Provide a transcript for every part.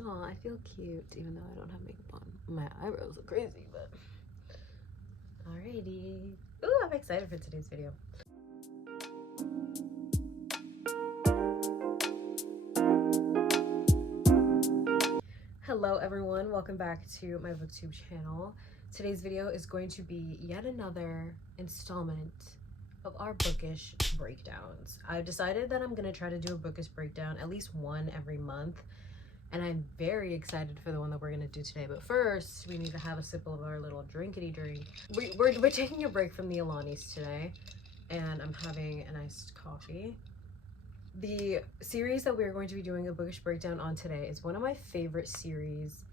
Oh, I feel cute even though I don't have makeup on. My eyebrows look crazy, but alrighty. Ooh, I'm excited for today's video. Hello everyone, welcome back to my booktube channel. Today's video is going to be yet another installment of our bookish breakdowns. I've decided that I'm gonna try to do a bookish breakdown, at least one every month, and I'm very excited for the one that we're gonna do today. But first, we need to have a sip of our little drinkity drink. We're taking a break from the Alanis today, and I'm having an iced coffee. The series that we're going to be doing a bookish breakdown on today is one of my favorite series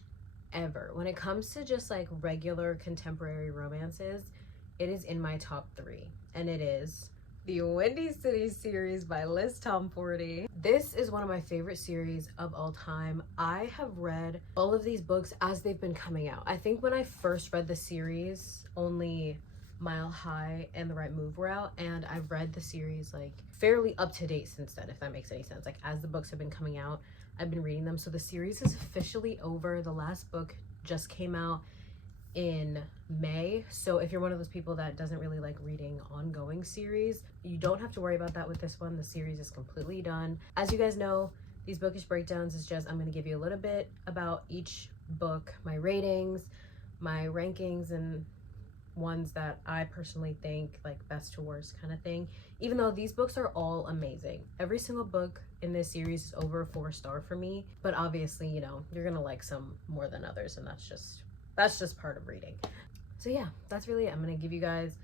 ever. When it comes to just like regular contemporary romances, it is in my top 3, and it is the Windy City series by Tomforde. This is one of my favorite series of all time. I have read all of these books as they've been coming out. I think when I first read the series, only Mile High and The Right Move were out, and I've read the series like fairly up to date since then, if that makes any sense. Like as the books have been coming out, I've been reading them. So the series is officially over. The last book just came out in May. So if you're one of those people that doesn't really like reading ongoing series, you don't have to worry about that with this one. The series is completely done. As you guys know, these bookish breakdowns is just, I'm going to give you a little bit about each book, my ratings, my rankings, and ones that I personally think like best to worst kind of thing. Even though these books are all amazing, every single book in this series is over a 4-star for me, but obviously, you know, you're gonna like some more than others, and that's just part of reading. So yeah, that's really it. I'm gonna give you guys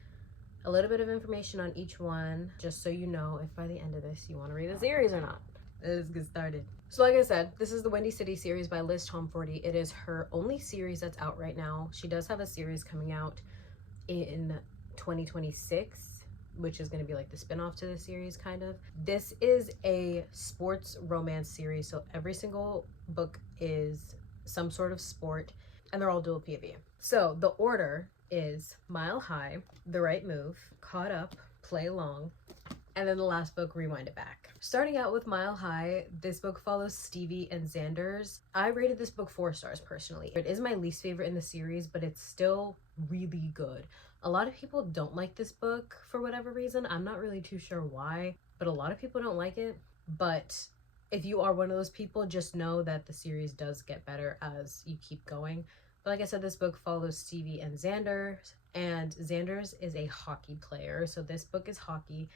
a little bit of information on each one, just so you know if by the end of this you want to read the series or not. Let's get started. So like I said, this is the Windy City series by Tomforde. It is her only series that's out right now. She does have a series coming out in 2026, which is going to be like the spin-off to the series kind of. This is a sports romance series, so every single book is some sort of sport, and they're all dual POV. So the order is Mile High, The Right Move, Caught Up, Play Long, and then the last book, Rewind It Back. Starting out with Mile High, this book follows Stevie and Xander's. I rated this book 4 stars personally. It is my least favorite in the series, but it's still really good. A lot of people don't like this book for whatever reason. I'm not really too sure why, but a lot of people don't like it. But if you are one of those people, just know that the series does get better as you keep going. But like I said, this book follows Stevie and Xander's, and Xander's is a hockey player. So this book is hockey,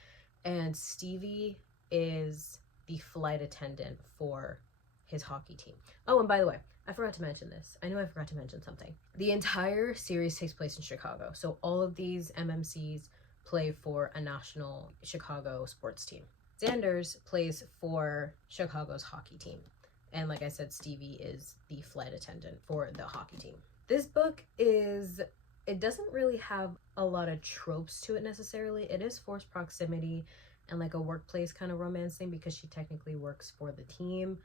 and Stevie is the flight attendant for his hockey team. Oh, and by the way, I forgot to mention this. I know I forgot to mention something. The entire series takes place in Chicago. So all of these MMCs play for a national Chicago sports team. Xander's plays for Chicago's hockey team. And like I said, Stevie is the flight attendant for the hockey team. This book it doesn't really have a lot of tropes to it necessarily. It is forced proximity and like a workplace kind of romance thing, because she technically works for the team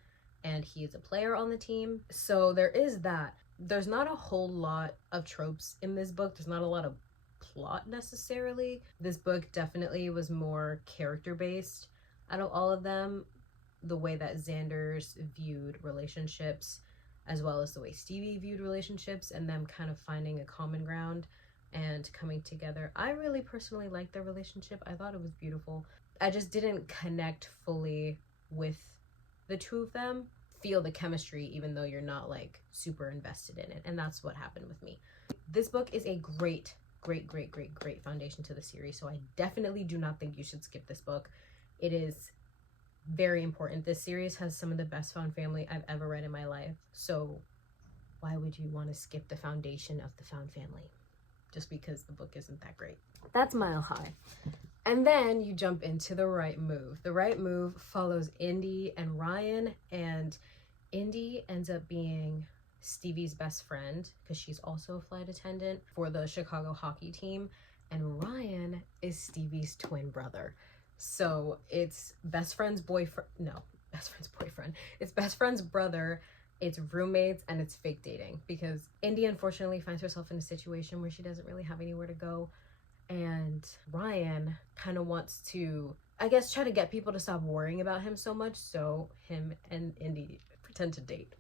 and he is a player on the team. So there is that. There's not a whole lot of tropes in this book. There's not a lot of plot necessarily. This book definitely was more character based out of all of them. The way that Xander's viewed relationships, as well as the way Stevie viewed relationships, and them kind of finding a common ground and coming together. I really personally liked their relationship. I thought it was beautiful. I just didn't connect fully with the two of them, feel the chemistry, even though you're not like super invested in it. And that's what happened with me. This book is a great foundation to the series. So I definitely do not think you should skip this book. It is very important. This series has some of the best found family I've ever read in my life. So why would you want to skip the foundation of the found family just because the book isn't that great? That's Mile High. And then you jump into The Right Move. The Right Move follows Indy and Ryan, and Indy ends up being Stevie's best friend because she's also a flight attendant for the Chicago hockey team, and Ryan is Stevie's twin brother. So it's best friend's boyfriend, it's best friend's brother, it's roommates, and it's fake dating, because Indy unfortunately finds herself in a situation where she doesn't really have anywhere to go, and Ryan kind of wants to, I guess, try to get people to stop worrying about him so much, so him and Indy pretend to date.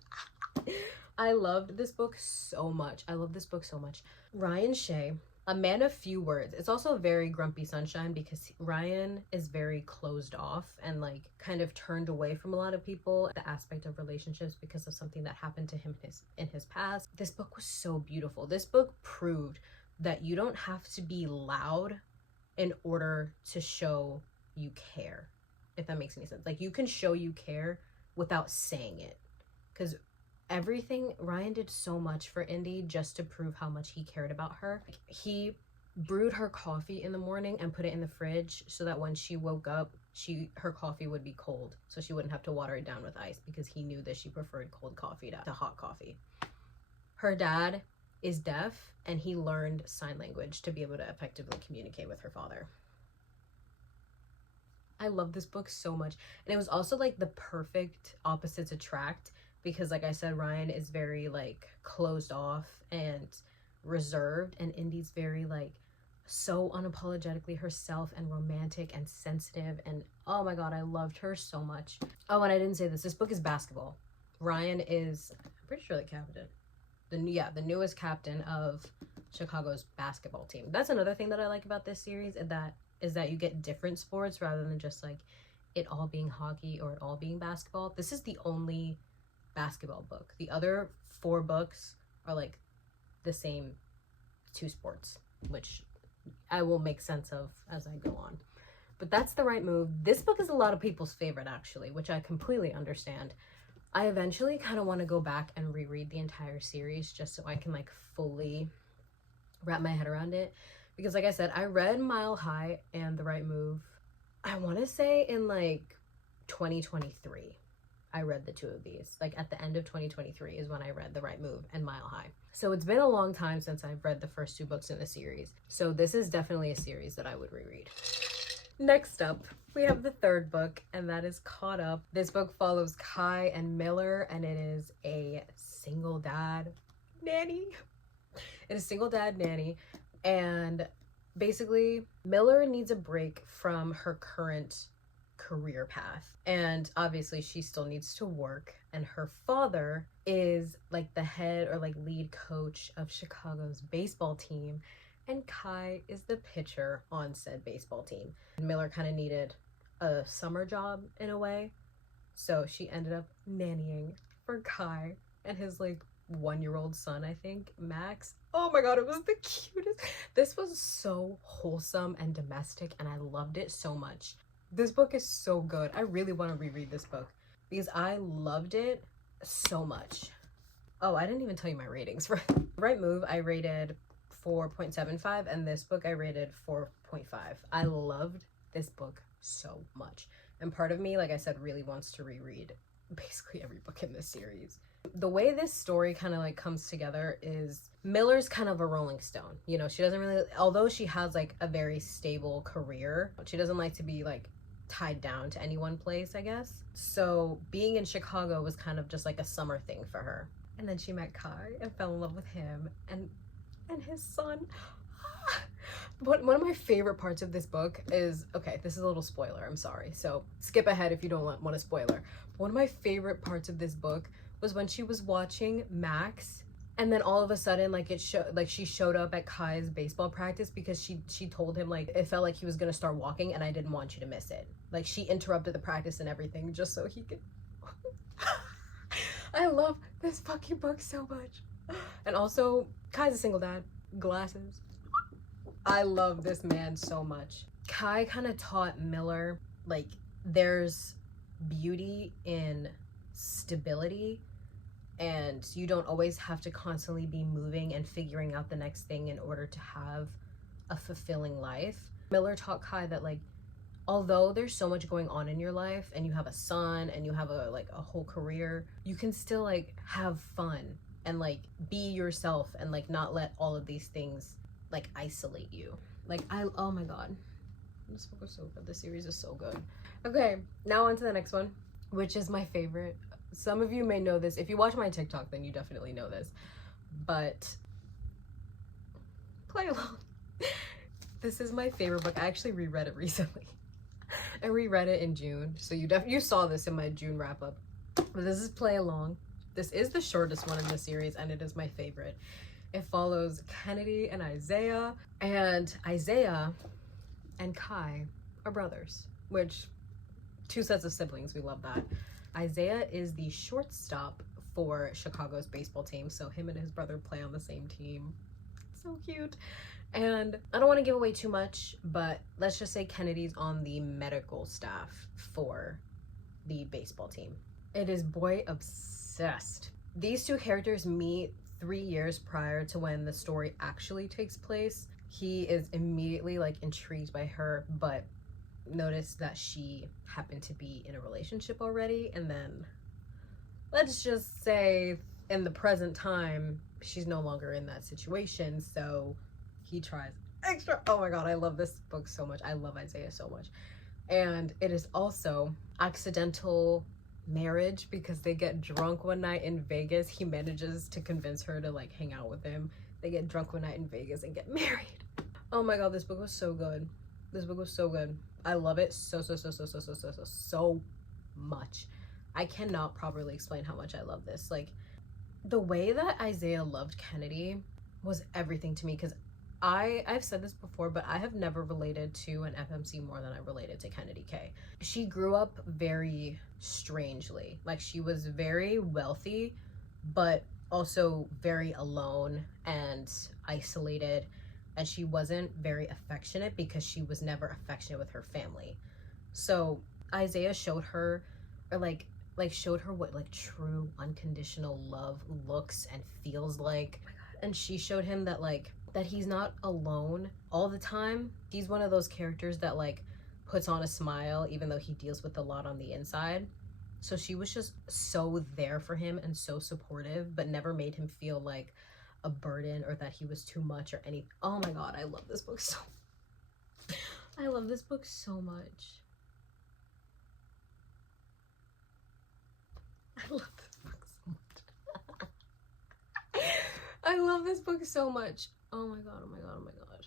I loved this book so much. I love this book so much. Ryan Shea, a man of few words. It's also very Grumpy Sunshine because Ryan is very closed off and like kind of turned away from a lot of people, the aspect of relationships because of something that happened to him in his past. This book was so beautiful. This book proved that you don't have to be loud in order to show you care, if that makes any sense. Like, you can show you care without saying it, because everything, Ryan did so much for Indy just to prove how much he cared about her. He brewed her coffee in the morning and put it in the fridge so that when she woke up, her coffee would be cold, so she wouldn't have to water it down with ice, because he knew that she preferred cold coffee to hot coffee. Her dad is deaf and he learned sign language to be able to effectively communicate with her father. I love this book so much. And it was also like the perfect opposites attract, because like I said, Ryan is very like closed off and reserved, and Indy's very like so unapologetically herself and romantic and sensitive, and oh my god, I loved her so much. Oh, and I didn't say this book is basketball. Ryan is, I'm pretty sure, the captain, the newest captain of Chicago's basketball team. That's another thing that I like about this series, and that is that you get different sports rather than just like it all being hockey or it all being basketball. This is the only basketball book. The other 4 books are like the same 2 sports, which I will make sense of as I go on. But that's The Right Move. This book is a lot of people's favorite, actually, which I completely understand. I eventually kind of want to go back and reread the entire series just so I can like fully wrap my head around it. Because like I said, I read Mile High and The Right Move, I want to say in like 2023. I read the 2 of these. Like at the end of 2023 is when I read The Right Move and Mile High. So it's been a long time since I've read the first 2 books in the series. So this is definitely a series that I would reread. Next up, we have the 3rd book, and that is Caught Up. This book follows Kai and Miller, and it is a single dad nanny. It is single dad nanny, and basically Miller needs a break from her current career path, and obviously she still needs to work, and her father is like the head or like lead coach of Chicago's baseball team, and Kai is the pitcher on said baseball team. Miller kind of needed a summer job in a way, so she ended up nannying for Kai and his like 1-year-old son, I think, Max. Oh my god, it was the cutest. This was so wholesome and domestic, and I loved it so much. This book is so good. I really want to reread this book because I loved it so much. Oh, I didn't even tell you my ratings. For Right Move, I rated 4.75, and this book I rated 4.5. I loved this book so much, and part of me, like I said, really wants to reread basically every book in this series. The way this story kind of like comes together is Miller's kind of a rolling stone. You know, she doesn't really, although she has like a very stable career, she doesn't like to be like tied down to any one place, I guess. So being in Chicago was kind of just like a summer thing for her. And then she met Kai and fell in love with him and his son. But one of my favorite parts of this book is, okay, this is a little spoiler, I'm sorry, so skip ahead if you don't want a spoiler. But one of my favorite parts of this book was when she was watching Max, and then all of a sudden, like, she showed up at Kai's baseball practice because she told him, like, it felt like he was gonna start walking and I didn't want you to miss it. Like, she interrupted the practice and everything just so he could. I love this fucking book so much. And also, Kai's a single dad. Glasses. I love this man so much. Kai kind of taught Miller, like, there's beauty in stability, and you don't always have to constantly be moving and figuring out the next thing in order to have a fulfilling life. Miller taught Kai that, like, although there's so much going on in your life and you have a son and you have a whole career, you can still like have fun and like be yourself and like not let all of these things like isolate you. Like, oh my god, this book was so good. This series is so good. Okay, now on to the next one, which is my favorite. Some of you may know this. If you watch my TikTok, then you definitely know this, but play along. This is my favorite book. I actually reread it recently. I reread it in June, so you saw this in my June wrap up. But this is Play Along. This is the shortest one in the series, and it is my favorite. It follows Kennedy and Isaiah and Kai are brothers, which, two sets of siblings, we love that. Isaiah is the shortstop for Chicago's baseball team, so him and his brother play on the same team. So cute. And I don't want to give away too much, but let's just say Kennedy's on the medical staff for the baseball team. It is boy obsessed. These two characters meet 3 years prior to when the story actually takes place. He is immediately like intrigued by her, but noticed that she happened to be in a relationship already, and then let's just say in the present time she's no longer in that situation, so he tries extra. Oh my god, I love this book so much. I love Isaiah so much. And it is also accidental marriage because they get drunk one night in Vegas. He manages to convince her to like hang out with him. They get drunk one night in Vegas and get married. Oh my god, this book was so good. This book was so good. I love it so much. I cannot properly explain how much I love this. Like, the way that Isaiah loved Kennedy was everything to me, because I've said this before, but I have never related to an FMC more than I related to Kennedy K. She grew up very strangely. Like, she was very wealthy, but also very alone and isolated, and she wasn't very affectionate because she was never affectionate with her family. So Isaiah showed her, or like showed her what like true unconditional love looks and feels like. And she showed him that that he's not alone all the time. He's one of those characters that like puts on a smile even though he deals with a lot on the inside. So she was just so there for him and so supportive, but never made him feel like a burden or that he was too much or any. Oh my god, I love this book so I love this book so much. I love this book so much. I love this book so much. Oh my god, oh my god, oh my god.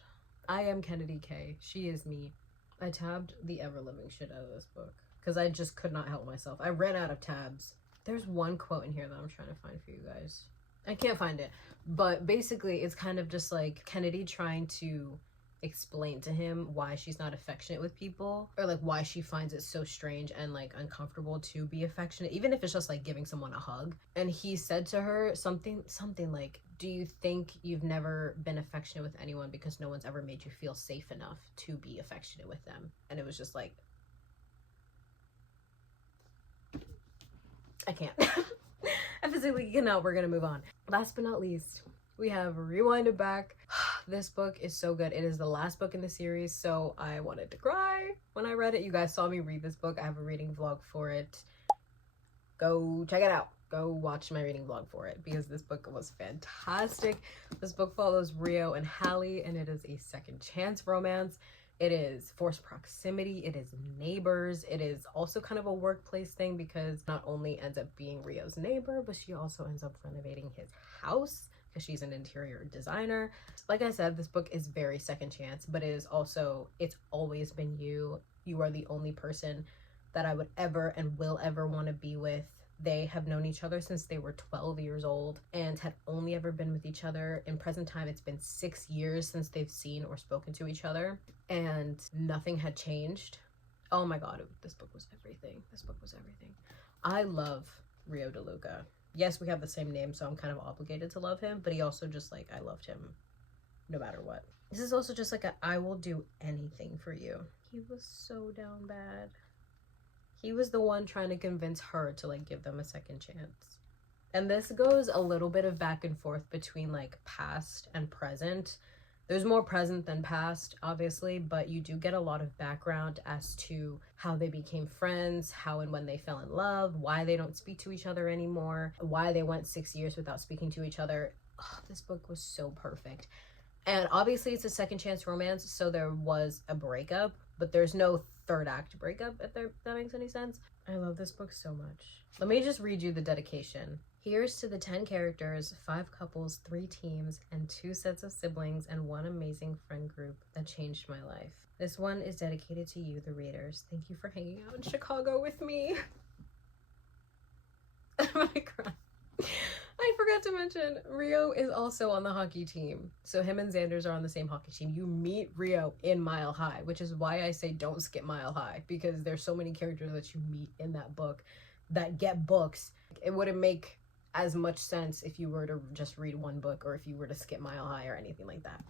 I am Kennedy K. She is me. I tabbed the ever-living shit out of this book because I just could not help myself. I ran out of tabs. There's one quote in here that I'm trying to find for you guys. I can't find it. But basically, it's kind of just like Kennedy trying to explain to him why she's not affectionate with people, or like why she finds it so strange and like uncomfortable to be affectionate, even if it's just like giving someone a hug. And he said to her something like, do you think you've never been affectionate with anyone because no one's ever made you feel safe enough to be affectionate with them? And it was just like, I can't. I physically cannot. We're gonna move on. Last but not least, we have Rewind It Back. This book is so good. It is the last book in the series, so I wanted to cry when I read it. You guys saw me read this book. I have a reading vlog for it. Go check it out. Go watch my reading vlog for it because this book was fantastic. This book follows Rio and Hallie, and it is a second chance romance. It is forced proximity. It is neighbors. It is also kind of a workplace thing because not only ends up being Rio's neighbor, but she also ends up renovating his house because she's an interior designer. Like I said, this book is very second chance, but it is also, it's always been you. You are the only person that I would ever and will ever want to be with. They have known each other since they were 12 years old and had only ever been with each other. In present time, it's been 6 years since they've seen or spoken to each other, and nothing had changed. Oh my god, this book was everything. This book was everything. I love Rio DeLuca. Yes, we have the same name, so I'm kind of obligated to love him, but he also just like, I loved him no matter what. This is also just like a, I will do anything for you. He was so down bad. He was the one trying to convince her to like give them a second chance. And this goes a little bit of back and forth between like past and present. There's more present than past, obviously, but you do get a lot of background as to how they became friends, how and when they fell in love, why they don't speak to each other anymore, why they went 6 years without speaking to each other. Oh, this book was so perfect. And obviously it's a second chance romance, so there was a breakup, but there's no third act breakup, if that makes any sense. I love this book so much. Let me just read you the dedication. Here's to the 10 characters, 5 couples, 3 teams, and 2 sets of siblings, and 1 amazing friend group that changed my life. This one is dedicated to you, the readers. Thank you for hanging out in Chicago with me. I'm gonna cry. I forgot to mention, Rio is also on the hockey team. So him and Xander's are on the same hockey team. You meet Rio in Mile High, which is why I say don't skip Mile High, because there's so many characters that you meet in that book that get books. It wouldn't make as much sense if you were to just read one book or if you were to skip Mile High or anything like that.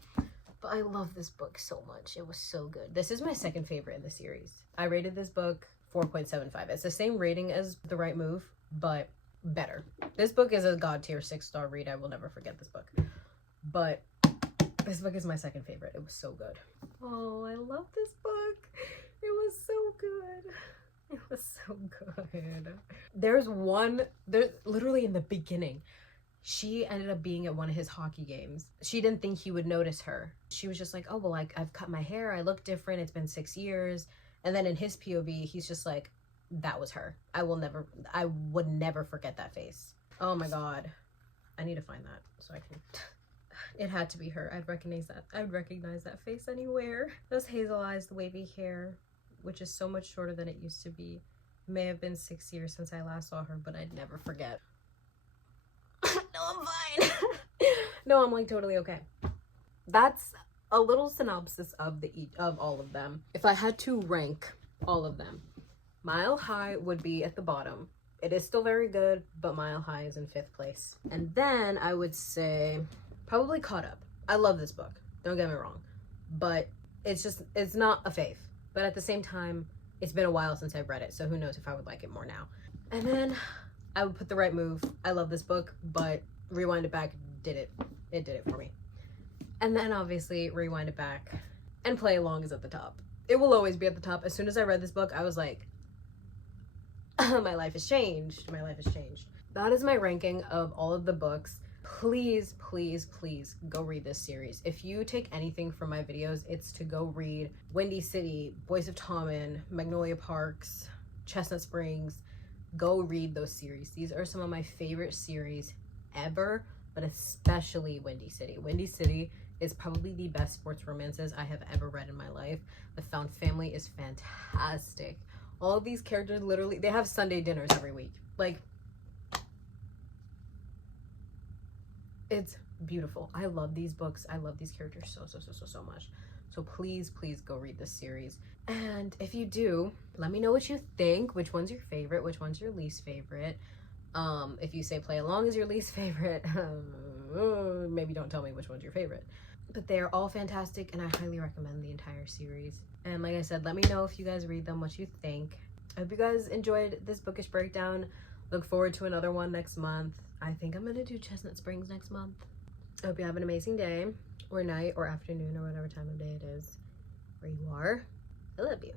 But I love this book so much. It was so good. This is my second favorite in the series. I rated this book 4.75. It's the same rating as The Right Move, but better. This book is a god tier 6-star read. I will never forget this book. But this book is my second favorite. It was so good. Oh, I love this book. It was so good. It was so good. There's literally in the beginning, she ended up being at one of his hockey games. She didn't think he would notice her. She was just like, oh, well, like, I've cut my hair. I look different. It's been 6 years. And then in his POV, he's just like, that was her. I would never forget that face. Oh my God. I need to find that so I can... It had to be her. I'd recognize that face anywhere. Those hazel eyes, the wavy hair, which is so much shorter than it used to be. May have been 6 years since I last saw her, but I'd never forget. No, I'm fine. No, I'm like totally okay. That's a little synopsis of all of them. If I had to rank all of them, Mile High would be at the bottom. It is still very good, but Mile High is in 5th place. And then I would say probably Caught Up. I love this book. Don't get me wrong. But it's not a fave. But at the same time, it's been a while since I've read it, so who knows if I would like it more now. And then I would put The Right Move. I love this book, but Rewind It Back did it. It did it for me. And then obviously Rewind It Back and Play Along is at the top. It will always be at the top. As soon as I read this book, I was like, my life has changed. My life has changed. That is my ranking of all of the books. Please, please, please go read this series. If you take anything from my videos, it's to go read Windy City, Boys of Tommen, Magnolia Parks, Chestnut Springs. Go read those series. These are some of my favorite series ever, but especially Windy City. Windy City is probably the best sports romances I have ever read in my life. The Found Family is fantastic. All of these characters, literally, they have Sunday dinners every week. Like, it's beautiful. I love these books. I love these characters so much. So please, please go read this series. And if you do, let me know what you think. Which one's your favorite? Which one's your least favorite? If you say Play Along is your least favorite, maybe don't tell me which one's your favorite. But they are all fantastic, and I highly recommend the entire series. And like I said, let me know if you guys read them, what you think. I hope you guys enjoyed this bookish breakdown. Look forward to another one next month. I think I'm gonna do Chestnut Springs next month. I hope you have an amazing day, or night, or afternoon, or whatever time of day it is where you are. I love you.